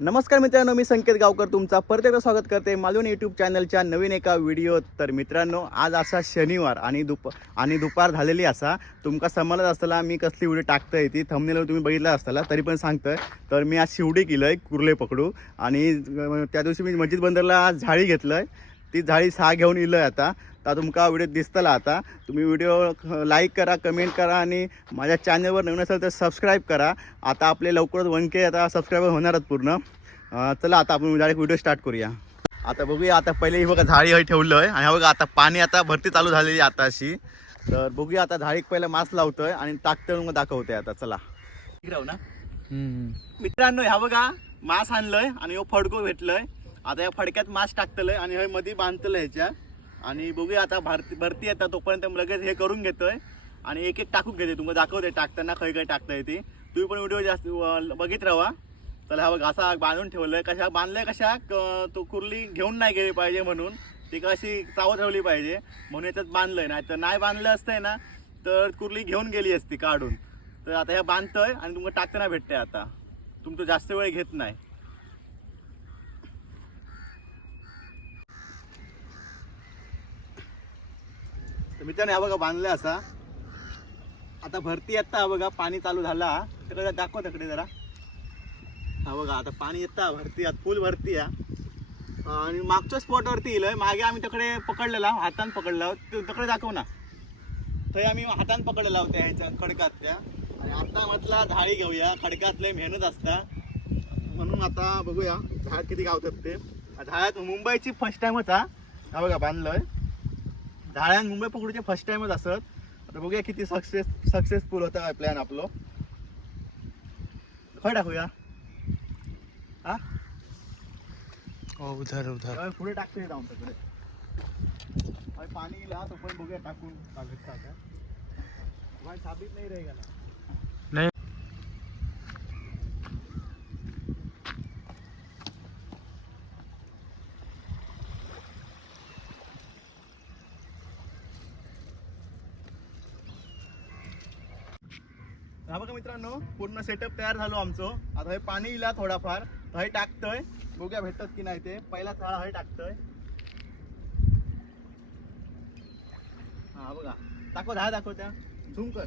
नमस्कार मित्रांनो मी संकेत गावकर तुमचा परत एकदा स्वागत करते मालवण यूट्यूब चॅनलच्या नवीन एका व्हिडिओ तर मित्रांनो आज असा शनिवार आणि दुप आणि दुपार झालेली असा. तुमका समजत असताना मी कसली व्हिडिओ टाकतंय ती थंबनेलवर तुम्ही बघितला असताना तरी पण सांगतोय तर मी आज शिवडी केलं आहे कुर्ले पकडू. आणि त्या दिवशी मी मस्जिद बंदरला झाडी आहे ती झाडी सहा घेऊन इलोय आता. तर तुमका व्हिडिओ दिसतला आता. तुम्ही व्हिडिओ लाईक करा कमेंट करा आणि माझ्या चॅनलवर नवीन असेल तर सबस्क्राईब करा. आता आपले लवकरच वन के आता सबस्क्रायबर होणारच पूर्ण. चला आता आपण डायरेक्ट व्हिडिओ स्टार्ट करूया. आता बघूया आता पहिले ही बघा झाडी हे ठेवलं आहे आणि हा बघा आता पाणी आता भरती चालू झालेली आता अशी तर बघूया आता झाडीक पहिला मास्क लावतोय आणि टाकतोय मग दाखवतोय आता. चला. राहू ना. मित्रांनो ह्या बघा मास आणलंय आणि फडको भेटलंय. आता या फडक्यात मास टाकतलं आणि हे मध्ये बांधतलं ह्याच्या. आणि बघूया आता भरती भरती येतात तोपर्यंत लगेच हे करून घेतोय. आणि एक एक टाकून घेते. तुम्हाला दाखवते टाकताना खय काय टाकता येते तुम्ही पण व्हिडिओ जास्त बघित राहा. तर हा बघा असा बांधून आहे कशा बांधलं कशा? क- तो कुर्ली घेऊन नाही गेली पाहिजे म्हणून. ती कशी चावत ठेवली पाहिजे. म्हणून याच्यात बांधलंय. नाही तर नाही बांधलं असतंय ना तर कुर्ली घेऊन गेली असती काढून. तर आता ह्या बांधतोय आणि तुम्हाला टाकताना भेटतंय आता. तुमचं जास्त वेळ घेत नाही. तर मित्रांनो हा बघा बांधलं असा. आता भरती येता हा बघा पाणी चालू झाला. तिकडे दाखव तिकडे जरा. हा बघा आता पाणी येता भरती आत फुल भरती आहे. आणि मागच्या स्पॉटवरती येईल. मागे आम्ही तिकडे पकडलेला हातान पकडला तिकडे दाखव ना. थंय आम्ही हातान पकडलेला होत्या ह्याच्या खडकात त्या आणि आता म्हटला झाळी घेऊया. खडकात लय मेहनत असता. म्हणून आता बघूया झाड किती गावतात ते. झाडात मुंबईची फर्स्ट टाइमच हा. हा बघा आहे झाडात मुंबई पकडूचे फर्स्ट टाइमच असत. आता बघूया किती सक्सेस सक्सेसफुल होता काय प्लॅन आपलं. खय टाकूया. हा? हो उधर उधर. पुढे टाकतोय अरे पाणी गेला तो पण बघूया टाकून. टाकत टाका साबित नाही रहेगा ना हा बघा मित्रांनो पूर्ण सेटअप तयार झालो आमचं. आता हे पाणी इला थोडाफार. हे टाकतोय. बघूया भेटतात की नाही ते. पहिला चाळा हे टाकतोय. हा बघा. दाखव दहा दाखव त्या. झूम कर.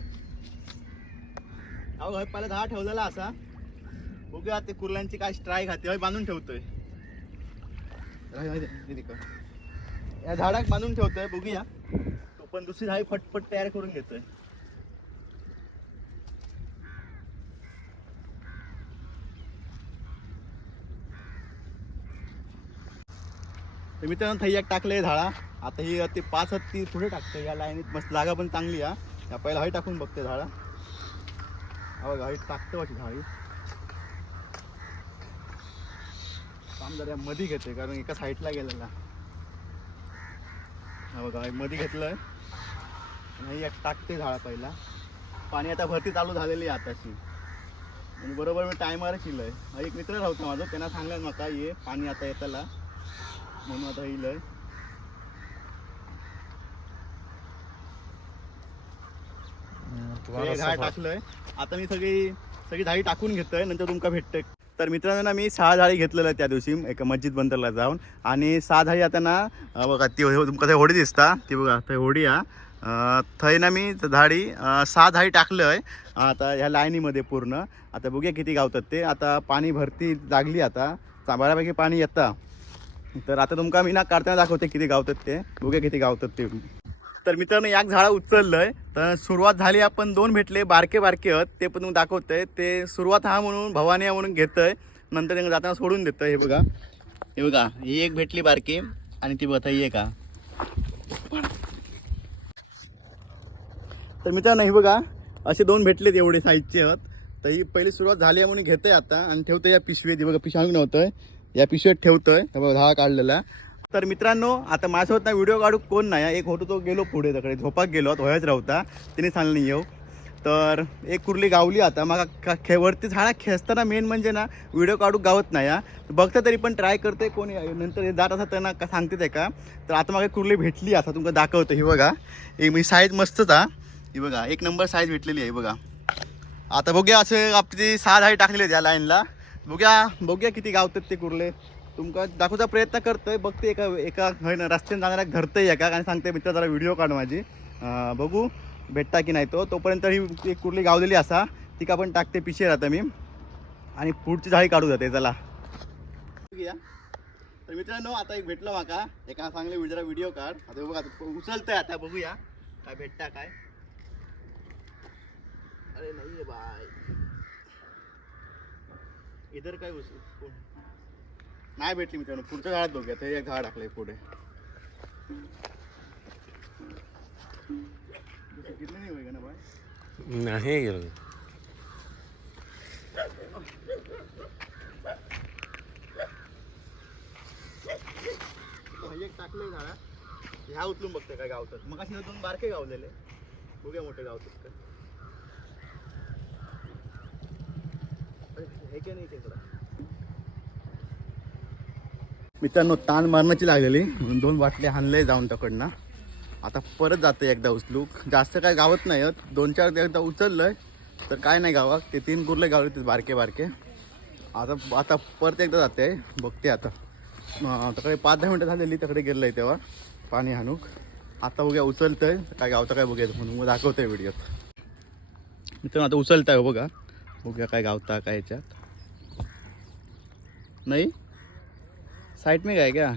हा बघा पहिला दहा ठेवलेला असा. बघूया ते कुर्ल्यांची काय स्ट्राय खाते हे बांधून ठेवतोय. या झाडाक बांधून ठेवतोय बघूया. तो पण दुसरी झाडी फटफट तयार करून घेतोय. तर मित्रांनो थैयाक टाकले झाडा. आता ही ते पाच हत्ती पुढे टाकते. या लाईनीत मस्त जागा पण चांगली आहे. या पहिला हळी टाकून बघते झाडा. हा बघा हळी टाकतो अशी झाडी. काम जरा मध्ये घेते कारण एका साईडला गेलेला. हा बघा मधी घेतलंय. नाही एक टाकते झाडा पहिला. पाणी आता भरती चालू झालेली आहे आताशी. आणि बरोबर मी टायमारच येईल एक मित्र राहतो माझं त्यांना सांगलं नका ये पाणी आता येताला. म्हणून आता येईल हे झाड टाकलंय. आता मी सगळी सगळी झाडी टाकून घेतोय नंतर तुमका भेटतंय तर मित्रांनो ना मी सहा झाडी घेतलेलं त्या दिवशी एका मस्जिद बंदरला जाऊन. आणि सहा झाडी आता ना बघा ती तुमका थंय होडी दिसता. ती बघा थंय होडी हा. थंय ना मी झाडी सहा झाडी टाकलंय. आता ह्या लाईनीमध्ये पूर्ण. आता बघूया किती गावतात ते. आता पाणी भरती लागली आता. बऱ्यापैकी पाणी येतं. तर आता तुमका मी ना काढताना दाखवते किती गावतात ते. बघूया किती गावतात ते. तर मित्रांनो याक झाडं उचललंय. तर सुरुवात झाली आपण दोन भेटले बारके बारके आहेत. ते पण तुम्ही दाखवतंय. ते सुरुवात हा म्हणून भवानी हा म्हणून घेतोय. नंतर त्यांना जाताना सोडून देतोय. हे बघा. हे बघा ही एक भेटली बारकी आणि ती बघा ही एक हा. तर मित्रांनो हे बघा असे दोन भेटलेत एवढे साईजचे आहेत. तर ही पहिली सुरुवात झाली आहे म्हणून घेतोय आता आणि ठेवतोय या पिशवीत. बघा पिशवी नव्हतंय या पिशवीत ठेवतोय. हे काढलेला. तर मित्रांनो आता माझ्यासोबत ना व्हिडिओ काढू कोण नाही एक होतो तो गेलो पुढे तिकडे झोपाक गेलो होयाच राहता तिने सांगलं येऊ. तर एक कुर्ली गावली आता. मग का- खे वरती झाडा खेचताना मेन म्हणजे ना व्हिडिओ काढू गावत नाही हा. बघता तरी पण ट्राय करते कोणी नंतर हे जात असा त्यांना का सांगते ते का? तर आता मागे कुर्ली भेटली आता तुमका दाखवतो. ही बघा. हे मी साईज मस्तच हा. ही बघा एक नंबर साईज भेटलेली आहे बघा. आता बघूया असं आपली सहा झाडी टाकलेली आहेत या लाईनला बघूया बघूया किती गावतात ते कुर्ले. तुमका दाखवचा प्रयत्न करतोय बघते एका एका ना रस्त्याने जाणाऱ्या धरतंय एका आणि सांगते मित्र जरा व्हिडिओ काढ माझी. बघू भेटता की नाही तो. तोपर्यंत ही एक कुर्ली गावलेली असा ती का पण टाकते पिशे राहता मी. आणि पुढची झाडी काढू जाते चला. तर मित्रांनो आता एक भेटलो माका. एका सांगले जरा व्हिडिओ काढ. आता बघा आता उचलतंय आता बघूया. काय भेटता काय? अरे नाही बाय इधर काय? नाही भेटली मित्रांनो पुढच्या झाडात बघूया ते एक झाड टाकलंय पुढे. किती नाही ना बाय. नाही गेलो. हे एक टाकलंय झाडा. ह्या उचलून बघते काय गावतात मग अशी दोन बारके गावलेले. बघूया मोठे गावतात का अरे, हे काय नाही तिकडं मित्रांनो ताण मारण्याची लागलेली. म्हणून दोन बाटले हाणले जाऊन तकडनं आता परत जाते एकदा उचलूक. जास्त काय गावत नाही आहेत. दोन चार एकदा उचललंय. तर काय नाही गावात. ते तीन कुर्ले गावले ते बारके बारके. आता आता परत एकदा जाते बघते आता. तकडे पाच दहा मिनटं झालेली. तकडे गेलंय तेव्हा. पाणी हाणूक. आता बघूया उचलतंय. काय गावतं काय बघायचं म्हणून मग दाखवतोय व्हिडिओत. मित्रांनो आता उचलताय हो बघा. बघूया काय गावता काय याच्यात. नाही? साईड मी काय का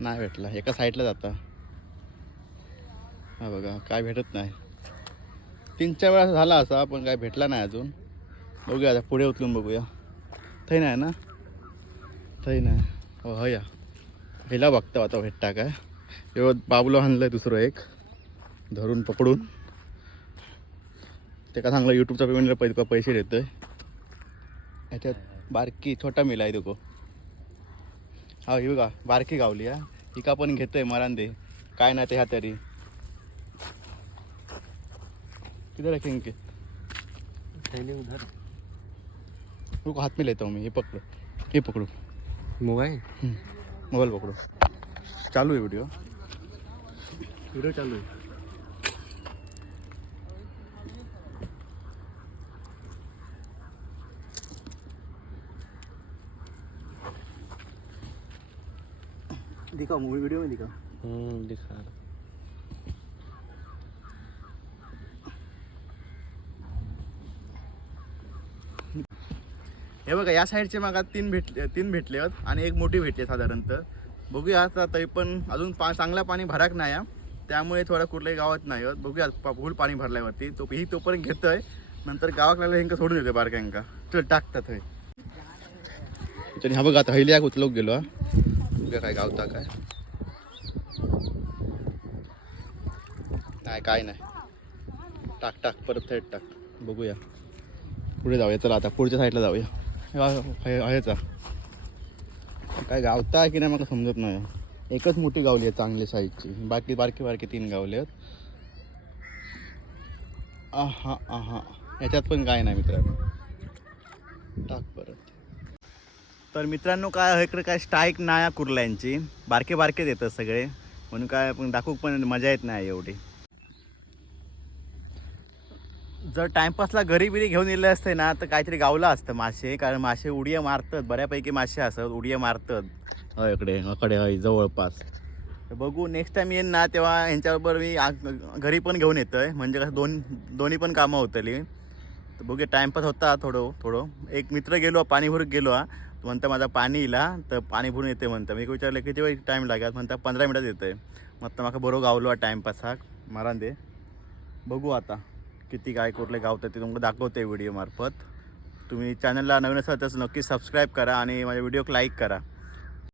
नाही भेटला. एका साईडला जाता हा बघा काय भेटत नाही. तीन चार वेळा झाला असा पण काय भेटला नाही अजून. बघूया आता पुढे उचलून बघूया. थै नाही ना? थै नाही. हो, हो हया हिला बघतो आता भेटता काय? एवढं बाबलो आणलं दुसरं एक. धरून पकडून. ते का चांगलं यूट्यूबचा पेमेंटला पैसे पैसे देतोय. ह्याच्यात बारकी छोटा मिला आहे दुको हा ही बघा बारकी गावली हा. ही का पण घेतोय मरान दे काय नाही ते ह्या तरी किती रखेंगे के उधर. हाथ में लेता हूँ मैं ये पकड़ो. ये पकड़ो. मोबाईल? मोबाईल पकड़ो. चालू आहे व्हिडिओ व्हिडिओ चालू आहे. दिखा मूवी वीडियो में दिखा दिखा हे बघा या साईडचे मागा तीन भेटले तीन भेटले आहेत आणि एक मोठी भेटली साधारणतः. बघूया आता तरी पण अजून पा चांगला पाणी भराक नाही आहे. त्यामुळे थोडा कुठल्याही गावात नाही होत. बघूया फुल पाणी भरल्यावरती. तो ही तोपर्यंत घेतोय. नंतर गावाक लागलं हेंका सोडून देतोय बारक्यांका. चल टाकतात हे तर हा बघा आता हैली उचलोक गेलो हा. बघूया काय गावता काय? नाही काय नाही. टाक टाक परत थेट टाक. बघूया. पुढे जाऊया. चला आता पुढच्या साईडला जाऊया. हे काय गावता की नाही मला समजत नाही. एकच मोठी गावली आहे चांगली साईजची. बाकी बारकी बारकी तीन गावले आहेत. आहा आहा. याच्यात पण काय नाही मित्रांनो. टाक परत. तर मित्रांनो काय इकडे काय स्टाईक नाही कुर्ल्यांची. बारके बारकेच येतात सगळे. म्हणून काय पण दाखवू पण मजा येत नाही एवढी. जर टाइमपासला घरी बिरी घेऊन येले असते ना तर काहीतरी गावलं असतं मासे कारण मासे उडिया मारतात. बऱ्यापैकी मासे असतात उडिया मारतात. हो, इकडे इकडे हय जवळपास. तर बघू नेक्स्ट टाइम येईन ना तेव्हा यांच्याबरोबर मी घरी पण घेऊन येतो आहे म्हणजे कसं दोन दोन्ही पण कामं होतली. तर बघू टाइमपास होता थोडं थोडं. एक मित्र गेलो पाणी गेलो हा. म्हणता माझा पाणी इला तर पाणी भरून येते म्हणतं. मी विचारलं किती वेळ टाईम लागत म्हणता पंधरा मिनटात येतोय. मग तर माका बरोबर गावलो टाईमपासाक हा. मारान दे बघू आता किती काय कुठले गावतं ते तुमका दाखवते व्हिडिओमार्फत तुम्ही चॅनलला नवीन असाल तर नक्की सबस्क्राईब करा आणि माझ्या व्हिडिओक लाईक करा.